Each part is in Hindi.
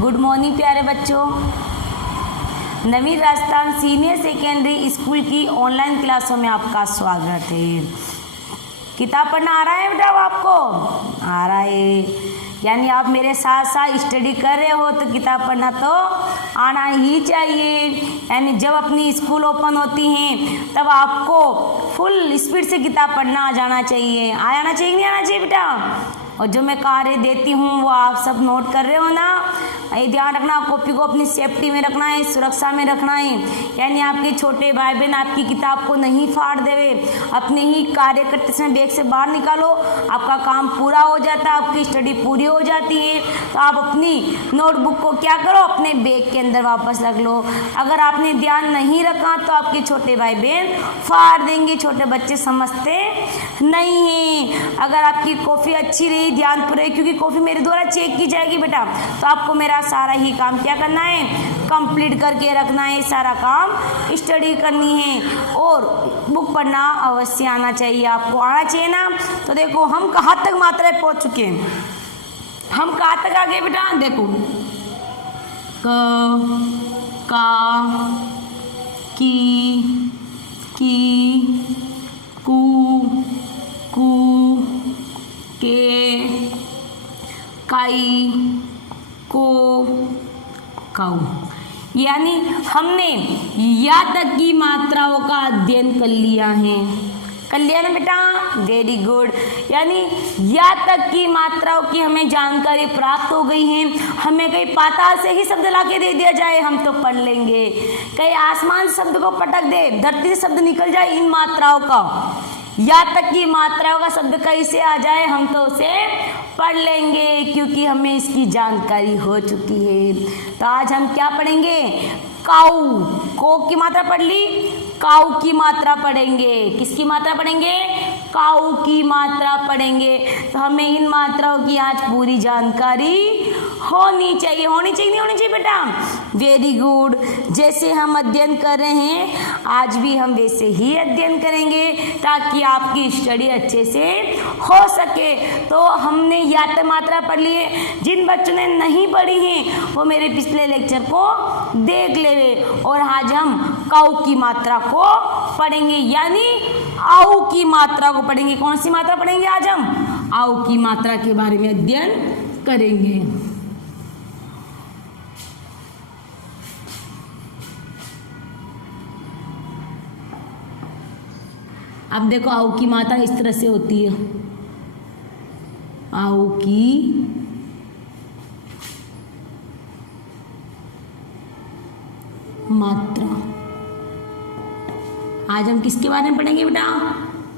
गुड मॉर्निंग प्यारे बच्चों। नवीन राजस्थान सीनियर सेकेंडरी स्कूल की ऑनलाइन क्लासों में आपका स्वागत है। किताब पढ़ना आ रहा है बेटा आपको? आ रहा है, यानी आप मेरे साथ साथ स्टडी कर रहे हो तो किताब पढ़ना तो आना ही चाहिए। यानी जब अपनी स्कूल ओपन होती हैं तब आपको फुल स्पीड से किताब पढ़ना आ जाना चाहिए। आना चाहिए नहीं आना चाहिए बेटा? और जो मैं कार्य देती हूँ वो आप सब नोट कर रहे हो ना? ये ध्यान रखना, कॉपी को अपनी सेफ्टी में रखना है, सुरक्षा में रखना है। यानी आपके छोटे भाई बहन आपकी किताब को नहीं फाड़ देवे, अपने ही कार्य करते समय बैग से बाहर निकालो, आपका काम पूरा हो जाता है, आपकी स्टडी पूरी हो जाती है। तो आप अपनी नोटबुक को क्या करो, अपने बैग के अंदर वापस रख लो। अगर आपने ध्यान नहीं रखा तो आपके छोटे भाई बहन फाड़ देंगे। छोटे बच्चे समझते नहीं हैं। अगर आपकी कॉपी अच्छी रही, ध्यान पूरे, क्योंकि कॉपी मेरे द्वारा चेक की जाएगी बेटा, तो आपको मेरा सारा ही काम क्या करना है, कंप्लीट करके रखना है। सारा काम स्टडी करनी है और बुक पढ़ना अवश्य आना चाहिए। आपको आना चाहिए ना? तो देखो हम कहाँ तक मात्राएं पहुँच चुके हैं, हम कहाँ तक आ गए बेटा? देखो क, का, की, कू, के, काई, को, काऊ। यानी हमने या तक की मात्राओं का अध्ययन कर लिया है। कर लिया ना बेटा? Very good. यानी या तक की मात्राओं की हमें जानकारी प्राप्त हो गई है। हमें कहीं पाताल से ही शब्द लाके दे दिया जाए हम तो पढ़ लेंगे, कहीं आसमान शब्द को पटक दे, धरती से शब्द निकल जाए इन मात्राओं का, या तक की मात्राओं का शब्द कैसे आ जाए हम तो उसे पढ़ लेंगे, क्योंकि हमें इसकी जानकारी हो चुकी है। तो आज हम क्या पढ़ेंगे? काऊ, को की मात्रा पढ़ ली, काऊ की मात्रा पढ़ेंगे। किसकी मात्रा पढ़ेंगे? काऊ की मात्रा पढ़ेंगे। तो हमें इन मात्राओं की आज पूरी जानकारी होनी चाहिए। होनी चाहिए नहीं होनी चाहिए बेटा? Very good. जैसे हम अध्ययन कर रहे हैं आज भी हम वैसे ही अध्ययन करेंगे ताकि आपकी स्टडी अच्छे से हो सके। तो हमने या तक मात्रा पढ़ ली है। जिन बच्चों ने नहीं पढ़ी है वो मेरे पिछले लेक्चर को देख लेवे। और आज हम काऊ की मात्रा को पढ़ेंगे, यानी आऊ की मात्रा को पढ़ेंगे। कौन सी मात्रा पढ़ेंगे आज हम? आऊ की मात्रा के बारे में अध्ययन करेंगे। अब देखो आऊ की मात्रा इस तरह से होती है। आऊ की मात्रा। आज हम किसके बारे में पढ़ेंगे बेटा?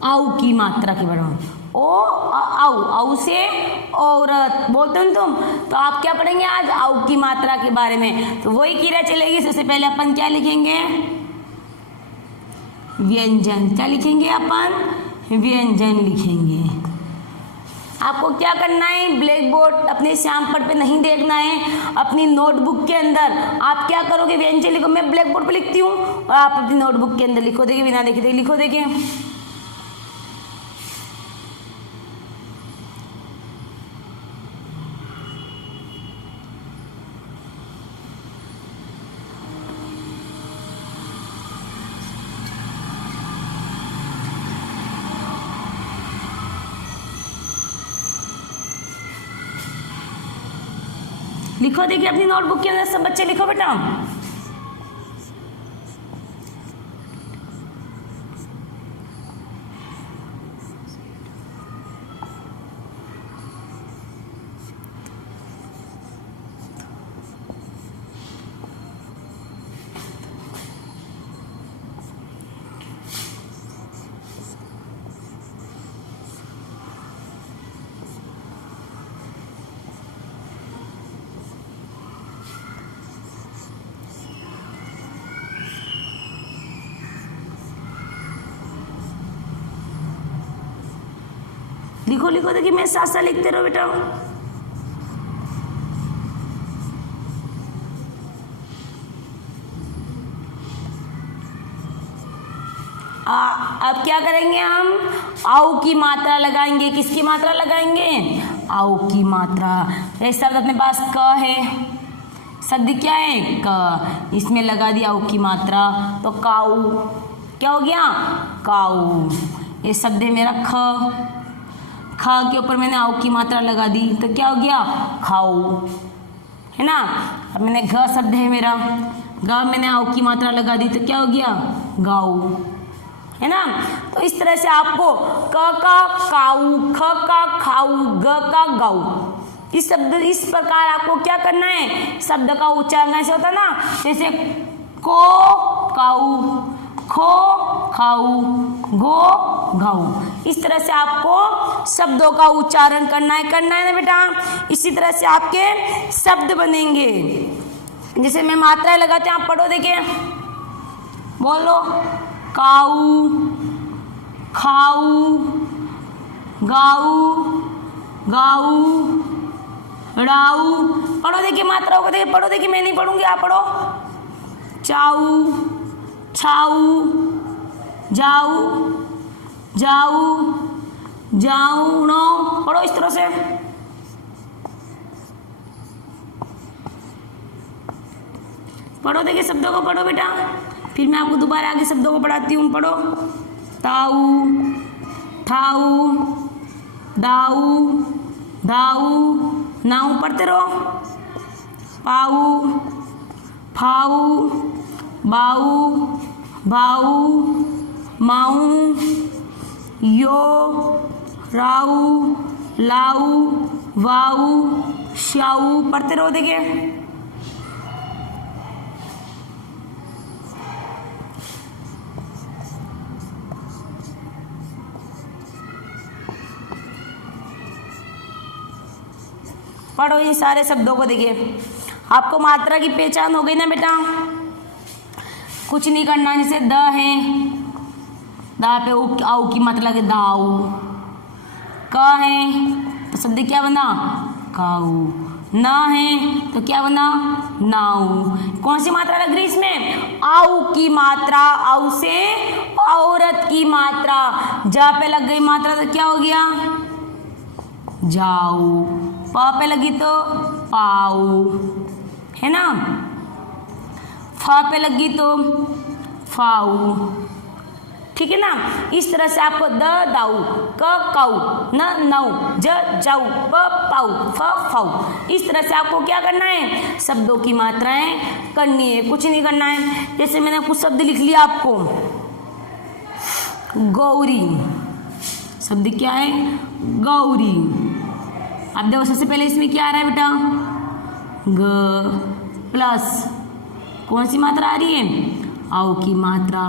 आऊ की मात्रा के बारे में। ओ आऊ, आऊ से औरत बोलते हो तुम, तो आप क्या पढ़ेंगे आज? आऊ की मात्रा के बारे में। तो वही क्रिया चलेगी। सबसे पहले अपन क्या लिखेंगे? व्यंजन। क्या लिखेंगे अपन? व्यंजन लिखेंगे। आपको क्या करना है? ब्लैक बोर्ड अपने श्याम पट पे नहीं देखना है, अपनी नोटबुक के अंदर आप क्या करोगे? व्यंजन लिखो। मैं ब्लैक बोर्ड पे लिखती हूँ और आप अपनी नोटबुक के अंदर लिखो। देखिए बिना देखे देखे लिखो। देखिए लिखो। देखिए अपनी नोटबुक के अंदर सब बच्चे लिखो बेटा। लिखो लिखो। देखिए मैं साथ साथ लिखते रहो बेटा। अब क्या करेंगे हम? आऊ की मात्रा लगाएंगे। किसकी मात्रा लगाएंगे? आऊ की मात्रा। ये शब्द अपने पास क है, शब्द क्या है? क। इसमें लगा दिया ऊ की मात्रा तो काऊ, क्या हो गया? काऊ। ये शब्द है मेरा ख। ख के ऊपर मैंने आऊ की मात्रा लगा दी तो क्या हो गया? खाऊ, है ना। अब मैंने घ शब्द है मेरा, ग मैंने आऊ की मात्रा लगा दी तो क्या हो गया? गाऊ, है ना। तो इस तरह से आपको क का काऊ, ख का खाऊ, ग का गाऊ, इस शब्द इस प्रकार आपको क्या करना है? शब्द का उच्चारण ऐसे होता है ना, जैसे को काऊ, खो खाऊ, गो घाऊ। इस तरह से आपको शब्दों का उच्चारण करना है ना बेटा। इसी तरह से आपके शब्द बनेंगे। जैसे मैं मात्राएं लगाते हैं, आप पढ़ो, देखिए, बोलो, काऊ, खाऊ, गाऊ, गाऊ, राऊ। पढ़ो, देखिए मात्राओं को, देखिए पढ़ो, देखिए मैं नहीं पढ़ूंगी, आप पढ़ो। चाऊ, छाऊ, जाऊ, जाऊ, जाऊणो। पढ़ो इस तरह से। पढ़ो, देखिए शब्दों को पढ़ो बेटा, फिर मैं आपको दोबारा आगे शब्दों को पढ़ाती हूँ। पढ़ो, ताऊ, ठाऊ, दाऊ, दाऊ, नाऊ। पढ़ते रहो। पाऊ, फाऊ, बाऊ, भाऊ, माऊ, यो, राऊ, लाऊ, वाऊ, श्याऊ। पढ़ते रहो, देखिए। पढ़ो ये सारे शब्दों को, देखिए आपको मात्रा की पहचान हो गई ना बेटा। कुछ नहीं करना, जैसे द है, द पे आऊ की मात्रा लगे दाऊ। क है तो शब्द क्या बना? काऊ। न है तो क्या बना? नाऊ। कौन सी मात्रा लग रही इसमें? आऊ की मात्रा, आऊ से औरत की मात्रा। जा पे लग गई मात्रा तो क्या हो गया? जाऊ। प पे लगी तो पाऊ, है ना। फ पे लगी तो फाऊ, ठीक है ना। इस तरह से आपको द दाऊ, क काऊ, न नाऊ, ज जाऊ, प पाऊ, फ फाऊ, इस तरह से आपको क्या करना है? शब्दों की मात्राएं करनी है, कुछ नहीं करना है। जैसे मैंने कुछ शब्द लिख लिया आपको, गौरी, शब्द क्या है? गौरी। अब देखो सबसे पहले इसमें क्या आ रहा है बेटा? ग प्लस कौन सी मात्रा आ रही है? आऊ की मात्रा।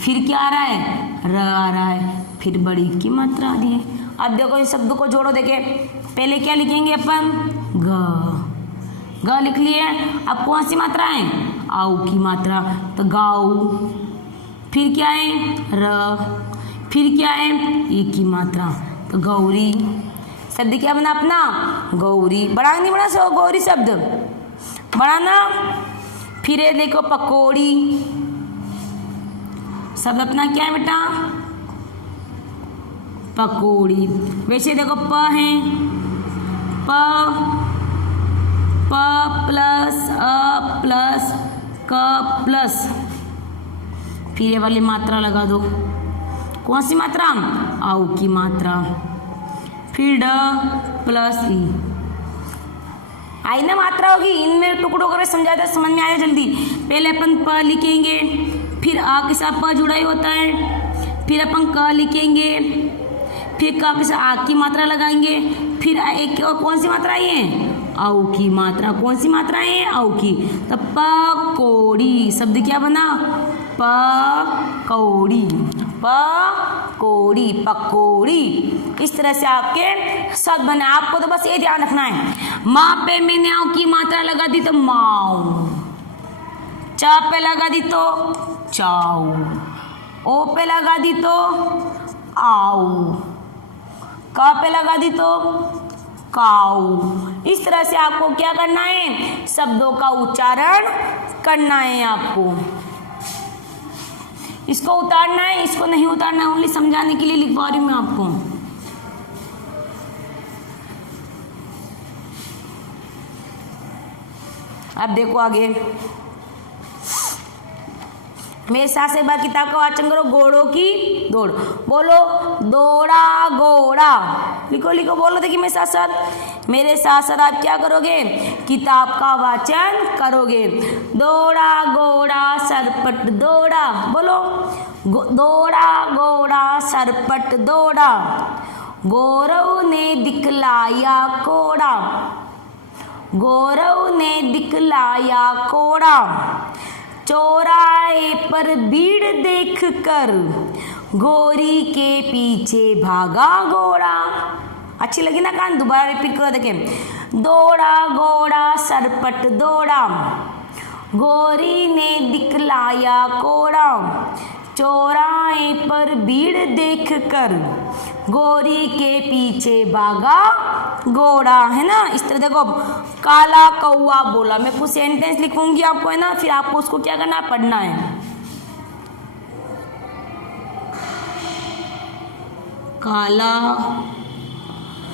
फिर क्या आ रहा है? र आ रहा है। फिर बड़ी की मात्रा आ रही है। अब देखो इस शब्द को जोड़ो, देखे पहले क्या लिखेंगे अपन? ग। ग लिख लिए। अब कौन सी मात्रा है? आऊ की मात्रा, तो गाऊ। फिर क्या है? र। फिर क्या है? ई की मात्रा, तो गौरी। शब्द क्या बना अपना? गौरी। बड़ा नहीं बड़ा सो गौरी शब्द बड़ा ना। फिर ये देखो पकौड़ी, शब्द अपना क्या है बेटा? पकौड़ी। वैसे देखो प है, प प्लस अ प्लस क प्लस, फिर ये वाली मात्रा लगा दो। कौन सी मात्रा? आऊ की मात्रा। फिर ड प्लस ई, आई ना मात्रा होगी। इनमें टुकड़ों करके समझाया था, समझ में आया जल्दी। पहले अपन प लिखेंगे, फिर आ के साथ प जुड़ा ही होता है। फिर अपन क लिखेंगे, फिर क के साथ आ की मात्रा लगाएंगे। फिर एक और कौन सी मात्रा है? आऊ की मात्रा। कौन सी मात्रा है? आऊ की। तो पकौड़ी, शब्द क्या बना? पकौड़ी, पकौड़ी, पकौड़ी। इस तरह से आपके शब्द बने। आपको तो बस ये ध्यान रखना है, माँ पे मैंने आऊ की मात्रा लगा दी तो माऊ, चा पे लगा दी तो चाऊ, ओ पे लगा दी तो आऊ, का पे लगा दी तो काऊ। इस तरह से आपको क्या करना है? शब्दों का उच्चारण करना है आपको। इसको उतारना है, इसको नहीं उतारना है, ओनली समझाने के लिए लिखवा रही हूँ मैं आपको। अब देखो आगे, मेरे साथ से एक बार किताब का वाचन करो। घोड़ों की दौड़, बोलो दौड़ा घोड़ा, लिखो लिखो, बोलो देखिए मेरे साथ साथ, मेरे साथ साथ आप क्या करोगे, किताब का वाचन करोगे। दौड़ा घोड़ा सरपट दौड़ा, बोलो दौड़ा घोड़ा सरपट दौड़ा, गौरव ने दिखलाया कोड़ा, गौरव ने दिखलाया कोड़ा, चौराहे पर भीड़ देखकर गोरी के पीछे भागा घोड़ा। अच्छी लगी ना कान, दोबारा रिपीट करो देखें। दौड़ा घोड़ा सरपट दौड़ा, गोरी ने दिखलाया कोड़ा, चौराहे पर भीड़ देखकर गोरी के पीछे भागा घोड़ा, है ना। इस तरह देखो, काला कौवा बोला, मैं कुछ सेंटेंस लिखूंगी आपको, है ना, फिर आपको उसको क्या करना है, पढ़ना है। काला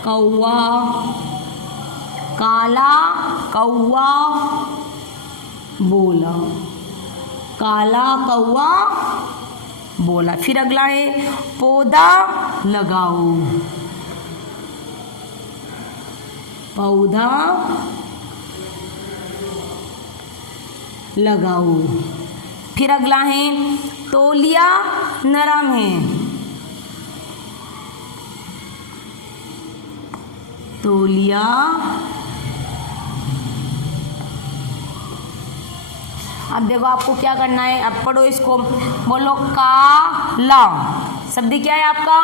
कौवा, काला कौवा बोला, काला कौवा बोला। फिर अगला है पौधा लगाओ, पौधा लगाओ। फिर अगला है तौलिया नरम है, तौलिया अब देखो आपको क्या करना है, अब पढ़ो इसको, बोलो काला, शब्द क्या है आपका,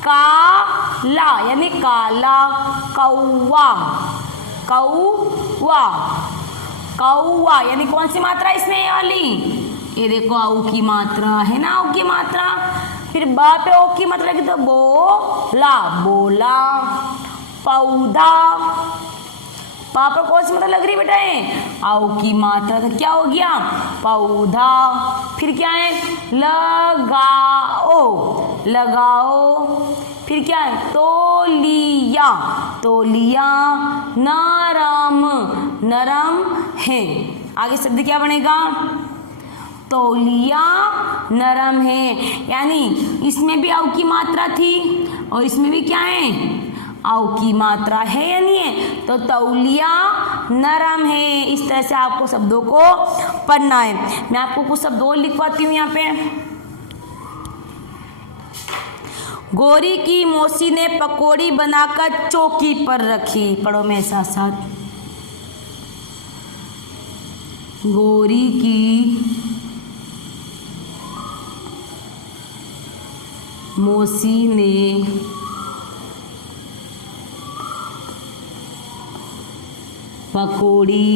काला यानी काला कौवा, कौवा, कौवा यानी कौन सी मात्रा इसमें, ये वाली, ये देखो आऊ की मात्रा है ना, आऊ की मात्रा। फिर बा पे ओ की मात्रा की तो बोला, बोला, पौधा, पा पर कौन सी मात्रा लग रही बेटा है, आऊ की मात्रा, तो क्या हो गया, पौधा। फिर क्या है, लगाओ, लगाओ। फिर क्या है, तौलिया, तौलिया नरम, नरम है। आगे शब्द क्या बनेगा, तौलिया नरम है, यानी इसमें भी आऊ की मात्रा थी और इसमें भी क्या है, आऊ की मात्रा है या नहीं है, तो तौलिया नरम है। इस तरह से आपको शब्दों को पढ़ना है। मैं आपको कुछ शब्द और लिखवाती हूँ यहाँ पे। गोरी की मौसी ने पकौड़ी बनाकर चौकी पर रखी, पढ़ो मेरे साथ साथ। गोरी की मौसी ने पकौड़ी,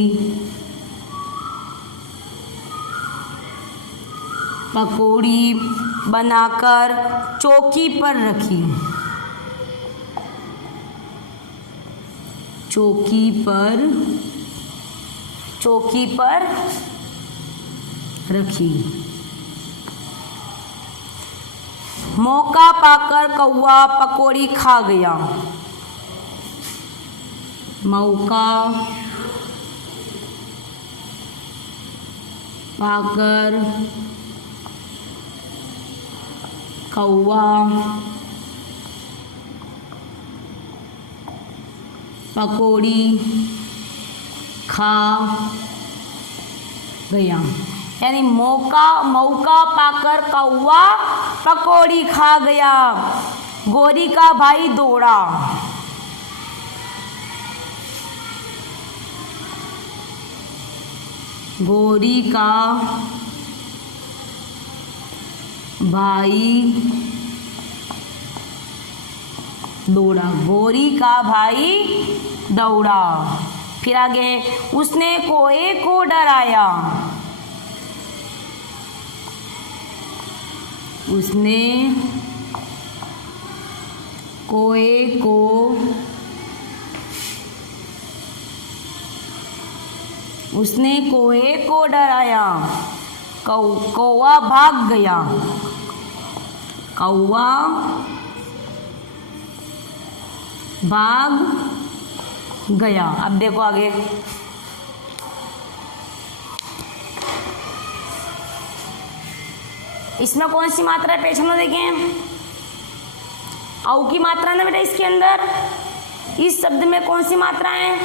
पकौड़ी बनाकर चौकी पर रखी, चौकी पर, चौकी पर रखी। मौका पाकर कौवा पकौड़ी खा गया, मौका पाकर कौवा पकौड़ी खा गया, यानी मौका, मौका पाकर कौवा पकौड़ी खा गया। गोरी का भाई दौड़ा, गोरी का भाई दौड़ा, गोरी का भाई दौड़ा। फिर आगे, उसने कोए को डराया, उसने कोए को उसने कोए को डराया, कौवा भाग गया, कौवा भाग गया। अब देखो आगे, इसमें कौन सी मात्रा है पेज में देखें, औ की मात्रा ना बेटा इसके अंदर, इस शब्द में कौन सी मात्रा है,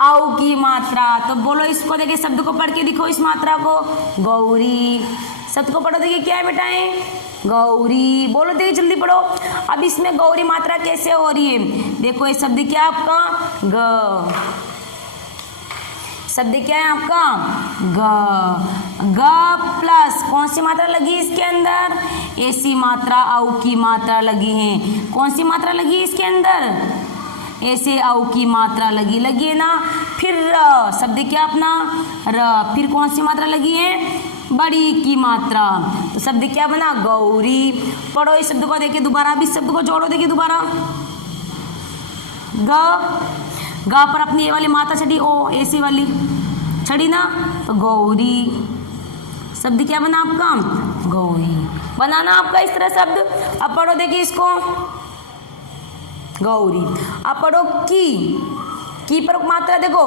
औ की मात्रा। तो बोलो इसको, देखिए शब्द को पढ़ के दिखो, इस मात्रा को, गौरी। शब्द को पढ़ो, देखिए क्या है बेटा है, गौरी। बोलो देखिए जल्दी पढ़ो। अब इसमें गौरी मात्रा कैसे हो रही है, देखो ये शब्द क्या है आपका, ग। शब्द क्या है आपका, ग। ग प्लस कौन सी मात्रा लगी इसके अंदर, ऐसी मात्रा औ की मात्रा लगी है। कौन सी मात्रा लगी है इसके अंदर, ऐसे औ की मात्रा लगी है ना। फिर र, शब्द क्या अपना, र। फिर कौन सी मात्रा लगी है, बड़ी की मात्रा। तो शब्द क्या बना, गौरी। पढ़ो इस शब्द को, देखिए दोबारा, अब इस शब्द को जोड़ो, देखिए दोबारा, ग। ग पर अपनी ये वाली मात्रा चढ़ी, ओ ऐसी वाली चढ़ी ना, तो गौरी। शब्द क्या बना आपका, गौरी। बनाना आपका इस तरह शब्द। अब पढ़ो देखिए इसको, गौरी। अब पढ़ो की पर मात्रा। देखो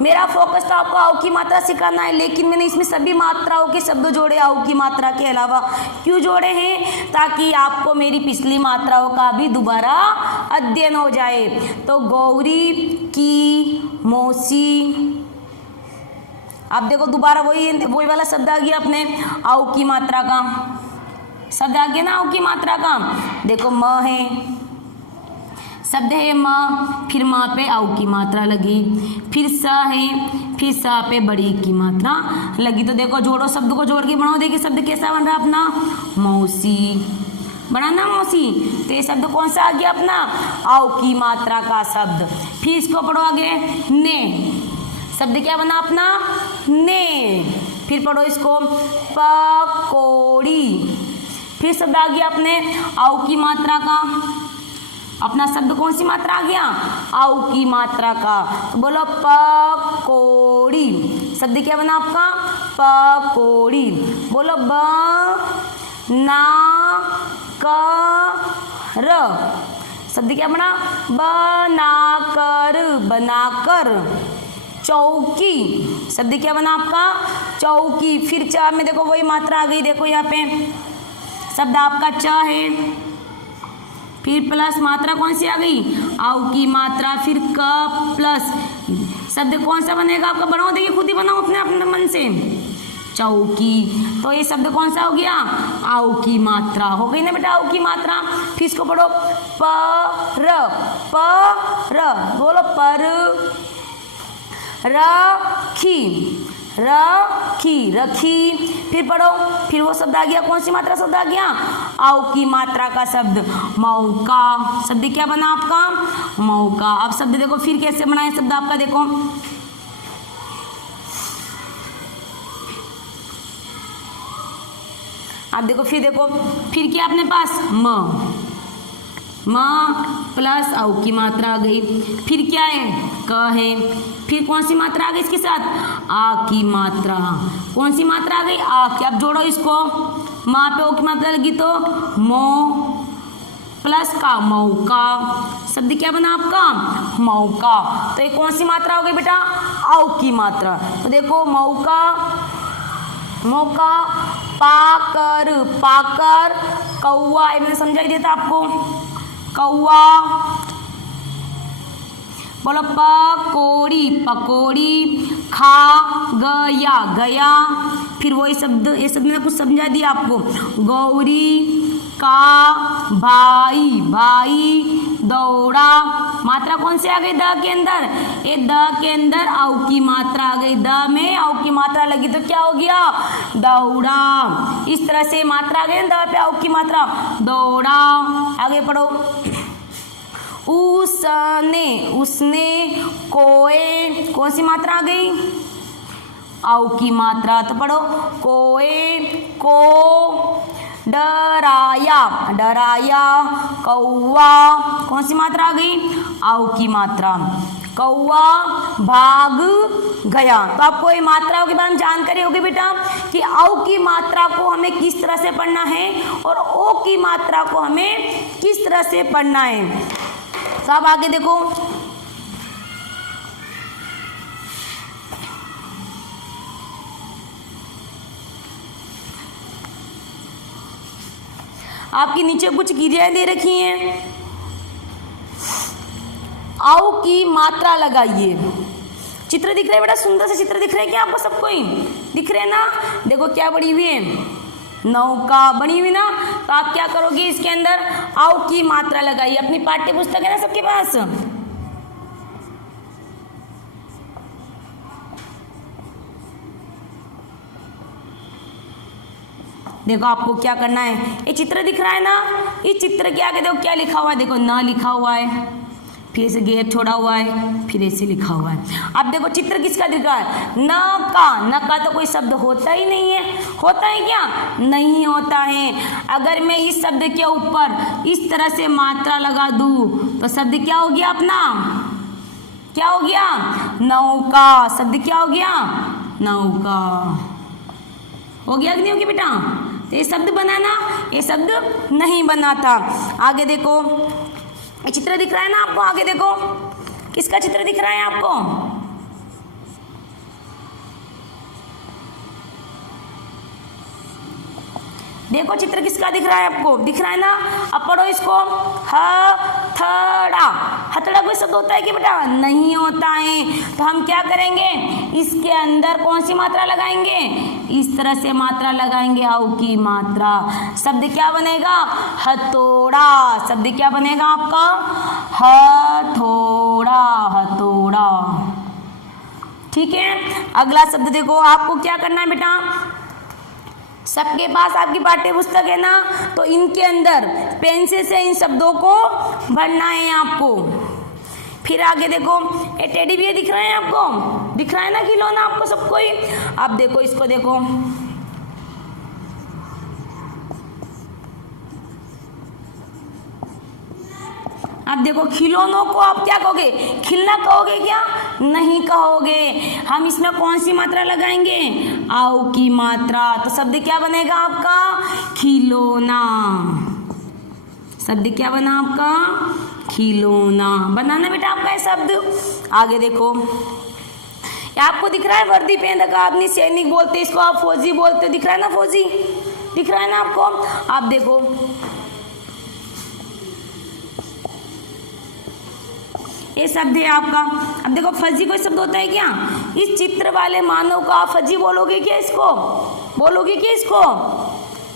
मेरा फोकस तो आपको औ की मात्रा सिखाना है, लेकिन मैंने इसमें सभी मात्राओं के शब्द जोड़े औ की मात्रा के अलावा। क्यों जोड़े हैं, ताकि आपको मेरी पिछली मात्राओं का भी दोबारा अध्ययन हो जाए। तो गौरी, की, मौसी। अब देखो दोबारा वही वाला शब्द आ गया अपने औ की मात्रा का शब्द आ गया ना, औ की मात्रा का। देखो म है, शब्द है माँ, फिर माँ पे औ की मात्रा लगी, फिर स है, फिर स पे बड़ी की मात्रा लगी। तो देखो जोड़ो, शब्द को जोड़ के बनाओ, देखिए शब्द कैसा बन रहा है अपना, मौसी। बना ना मौसी। तो ये शब्द कौन सा आ गया अपना, औ की मात्रा का शब्द। फिर इसको पढ़ो आगे, ने। शब्द क्या बना अपना, ने। फिर पढ़ो इसको, पकौड़ी। फिर शब्द आ गया अपने औ की मात्रा का, अपना शब्द कौन सी मात्रा आ गया, औ की मात्रा का। तो बोलो पकौड़ी। शब्द क्या बना आपका, पकौड़ी। बोलो ब ना कर। शब्द क्या बना, बनाकर, बनाकर। चौकी। शब्द क्या बना आपका, चौकी। फिर च में देखो वही मात्रा आ गई, देखो यहाँ पे शब्द आपका च है, फिर प्लस मात्रा कौन सी आ गई, औ की मात्रा। फिर क प्लस शब्द कौन सा बनेगा आपका, बनाओ देखिए, खुद ही बनाओ अपने अपने मन से, चौकी। तो ये शब्द कौन सा हो गया, औ की मात्रा हो गई ना बेटा, औ की मात्रा। फिर इसको पढ़ो, पर। बोलो पर, रखी, रखी। फिर पढ़ो, फिर वो शब्द आ गया, कौन सी मात्रा शब्द आ गया, औ की मात्रा का शब्द, मौका। शब्द क्या बना आपका, मौका। अब शब्द देखो फिर कैसे बनाए शब्द आपका, देखो आप देखो, फिर क्या अपने पास, म प्लस औ की मात्रा आ गई। फिर क्या है, क है। फिर कौन सी मात्रा आ गई इसके साथ, आ की मात्रा। कौन सी मात्रा आ गई, आ की। अब जोड़ो इसको, माँ पे ओ की मात्रा लगी तो मो प्लस का, मौका। शब्द क्या बना आपका, मौका। तो ये कौन सी मात्रा हो गई बेटा, औ की मात्रा। तो देखो मौका, मौका। पाकर, पाकर। कौआ, ये मैंने समझाई दिया था आपको, कौआ। बोलो पकौड़ी, पकौड़ी। खा गया, गया। फिर वही शब्द, ये शब्द मैंने कुछ समझा दिया आपको, गौरी का भाई, भाई। दौड़ा, मात्रा कौन सी आ गई, द के अंदर, ये द के अंदर औ की मात्रा आ गई, द में औ की मात्रा लगी तो क्या हो गया, दौड़ा। इस तरह से मात्रा आ गई ना, द पे औ की मात्रा, दौड़ा। आगे पढ़ो, उसने, उसने। कोए, कौन सी मात्रा आ गई, औ की मात्रा। तो पढ़ो, कोए को। डराया, डराया। कौआ, कौन सी मात्रा आ गई, औ की मात्रा। कौआ भाग गया। तो आपको ये मात्राओं के बारे में जानकारी होगी बेटा, कि औ की मात्रा को हमें किस तरह से पढ़ना है और ओ की मात्रा को हमें किस तरह से पढ़ना है। सब आगे देखो, आपके नीचे कुछ क्रियाएं दे रखी हैं। आउ की मात्रा लगाइए। चित्र दिख रहे हैं बेटा, सुंदर से चित्र दिख रहे हैं क्या आपको सबको? ही दिख रहे हैं ना? देखो क्या बनी हुई है, नौका बनी हुई ना। तो आप क्या करोगे, इसके अंदर आउ की मात्रा लगाइए। अपनी पाठ्य पुस्तक है ना सबके पास? देखो आपको क्या करना है, ये चित्र दिख रहा है ना, इस चित्र के आगे देखो क्या लिखा हुआ है, देखो न लिखा हुआ है, फिर से गैप छोड़ा हुआ है, फिर ऐसे लिखा हुआ है। अब देखो चित्र किसका दिख रहा है, न का। न का तो कोई शब्द होता ही नहीं है, होता है क्या? नहीं होता है। अगर मैं इस शब्द के ऊपर इस तरह से मात्रा लगा दूं तो शब्द क्या हो गया अपना? क्या हो गया? नौका। शब्द क्या हो गया? नौका। हो गया कि नहीं हो गया बेटा? तो ये शब्द बना ना, ये शब्द नहीं बना था। आगे देखो, ये चित्र दिख रहा है ना आपको? आगे देखो किसका चित्र दिख रहा है आपको? देखो चित्र किसका दिख रहा है आपको? दिख रहा है ना? अब पढ़ो इसको। हथड़ा। हथड़ा कोई शब्द होता है कि बेटा? नहीं होता है। तो हम क्या करेंगे, इसके अंदर कौन सी मात्रा लगाएंगे? इस तरह से मात्रा लगाएंगे, हाउ की मात्रा। शब्द क्या बनेगा? हथौड़ा। शब्द क्या बनेगा आपका? हथौड़ा। हथौड़ा। ठीक है। अगला शब्द देखो, आपको क्या करना है बेटा? सबके पास आपकी पाठ्य पुस्तक है ना, तो इनके अंदर पेंसिल से इन शब्दों को भरना है आपको। फिर आगे देखो, ये टेडी बियर दिख रहे हैं आपको? दिख रहा है ना खिलौना आपको सबको ही? अब देखो इसको, देखो अब देखो खिलौनों को आप क्या कहोगे? खिलना कहोगे क्या? नहीं कहोगे। हम इसमें कौन सी मात्रा लगाएंगे? आउ की मात्रा। तो शब्द क्या बनेगा आपका? खिलौना। शब्द क्या बना आपका? खिलौना। बनाना बेटा आपका ये शब्द। आगे देखो, आपको दिख रहा है वर्दी पहन रखा आदमी, सैनिक बोलते इसको, आप फौजी बोलते, दिख रहा है ना? फौजी दिख रहा है ना आपको? आप देखो ये शब्द है आपका। अब देखो फजी कोई शब्द होता है क्या? इस चित्र वाले मानव को आप फजी बोलोगे क्या? इसको बोलोगे क्या? इसको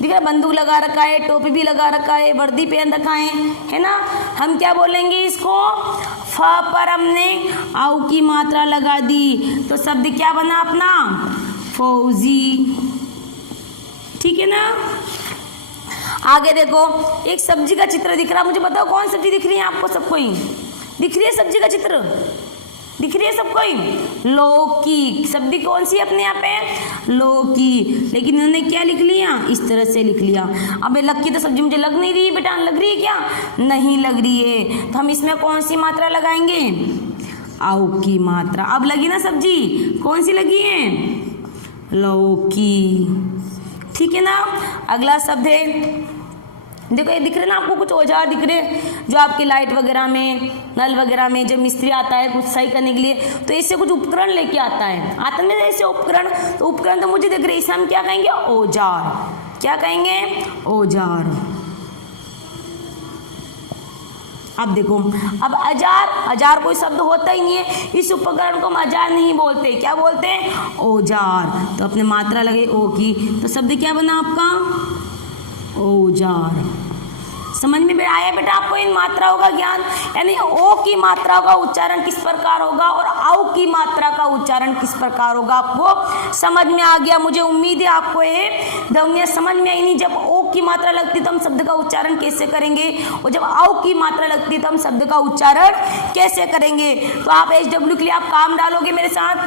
दिख रहा, बंदूक लगा रखा है, टोपी भी लगा रखा है, वर्दी पहन रखा है ना? हम क्या बोलेंगे इसको? फ पर हमने आउ की मात्रा लगा दी, तो शब्द क्या बना अपना? फौजी। ठीक है ना? आगे देखो, एक सब्जी का चित्र दिख रहा है, मुझे बताओ कौन सब्जी दिख रही है आपको? सबको ही दिख रही है सब्जी का चित्र? दिख रही है सबको ही? लौकी। सब्जी कौन सी अपने यहाँ पे? लौकी। लेकिन इन्होंने क्या लिख लिया? इस तरह से लिख लिया। अबे लक्की तो सब्जी मुझे लग नहीं रही बेटा, लग रही है क्या? नहीं लग रही है। तो हम इसमें कौन सी मात्रा लगाएंगे? आउ की मात्रा। अब लगी ना सब्जी? कौन सी लगी है? लौकी। ठीक है ना? अगला शब्द है, देखो ये दिख रहे ना आपको कुछ औजार दिख रहे, जो आपके लाइट वगैरह में, नल वगैरह में जब मिस्त्री आता है कुछ सही करने के लिए, तो इससे कुछ उपकरण लेके आता है। आता है ऐसे उपकरण, तो उपकरण तो मुझे दिख रहे, इसे हम क्या कहेंगे? औजार। क्या कहेंगे? औजार। अब देखो, अब औजार, औजार कोई शब्द होता ही नहीं है, इस उपकरण को हम औजार नहीं बोलते, क्या बोलते हैं? औजार। तो अपने मात्रा लगे ओ की, तो शब्द क्या बना आपका? औजार। समझ में आया बेटा आपको इन मात्राओं का ज्ञान? यानी ओ की मात्रा का उच्चारण किस प्रकार होगा और आउ की मात्रा का उच्चारण किस प्रकार होगा, आपको समझ में आ गया। मुझे उम्मीद है आपको ये ध्वनियाँ समझ में आई नहीं। जब ओ की मात्रा लगती तो हम शब्द का उच्चारण कैसे करेंगे, और जब आउ की मात्रा लगती है तो हम शब्द का उच्चारण कैसे करेंगे। तो आप HW के लिए आप काम डालोगे मेरे साथ।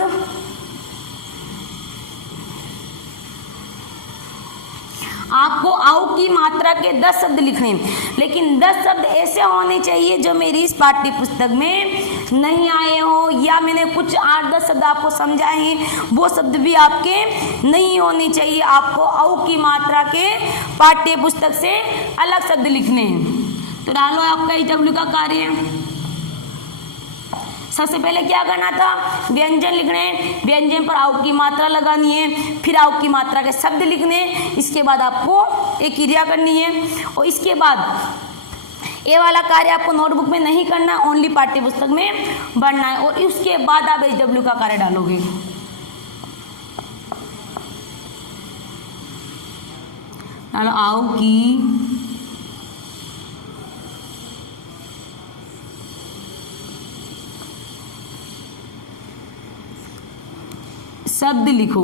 आपको आउ की मात्रा के 10 शब्द लिखने हैं, लेकिन 10 शब्द ऐसे होने चाहिए जो मेरी इस पाठ्य पुस्तक में नहीं आए हो, या मैंने कुछ 8-10 शब्द आपको समझाए हैं, वो शब्द भी आपके नहीं होने चाहिए। आपको आउ की मात्रा के पाठ्य पुस्तक से अलग शब्द लिखने हैं। तो डालो आपका HW का कार्य। सबसे पहले क्या करना था, व्यंजन लिखने, व्यंजन पर आउ की मात्रा लगानी है, फिर आउ की मात्रा के शब्द लिखने, इसके बाद आपको एक क्रिया करनी है और इसके बाद ये वाला कार्य आपको नोटबुक में नहीं करना, ओनली पाठ्य पुस्तक में बढ़ना है और उसके बाद आप SW का कार्य डालोगे। डालो आउ की शब्द लिखो।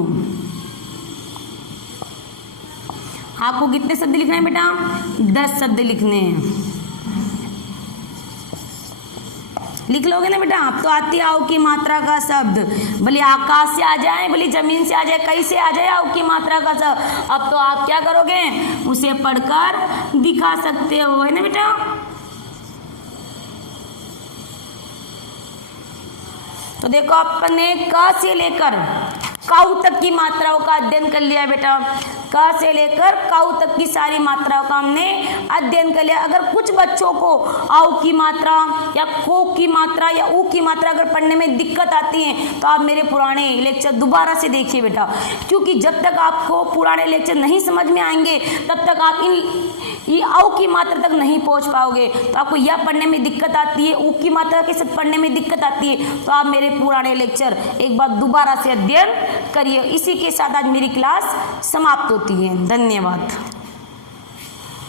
आपको कितने शब्द लिखने हैं बेटा, 10 शब्द लिखने हैं। लिख लोगे ना बेटा, आप तो आती है आउ की मात्रा का शब्द, भले आकाश से आ जाए, भले जमीन से आ जाए, कहीं से आ जाए आउ की मात्रा का शब्द, अब तो आप क्या करोगे, उसे पढ़कर दिखा सकते हो, है ना बेटा। तो देखो अपने क से लेकर काऊ तक की मात्राओं का अध्ययन कर लिया बेटा, क से लेकर काऊ तक की सारी मात्राओं का हमने अध्ययन कर लिया। अगर कुछ बच्चों को आउ की मात्रा या को की मात्रा या ऊ की मात्रा अगर पढ़ने में दिक्कत आती है तो आप मेरे पुराने लेक्चर दोबारा से देखिए बेटा, क्योंकि जब तक आपको पुराने लेक्चर नहीं समझ में आएंगे तब तक आप ये आउ की मात्रा तक नहीं पहुंच पाओगे। तो आपको यह पढ़ने में दिक्कत आती है, ऊ की मात्रा के साथ पढ़ने में दिक्कत आती है, तो आप मेरे पुराने लेक्चर एक बार दोबारा से अध्ययन करिए। इसी के साथ आज मेरी क्लास समाप्त होती है। धन्यवाद।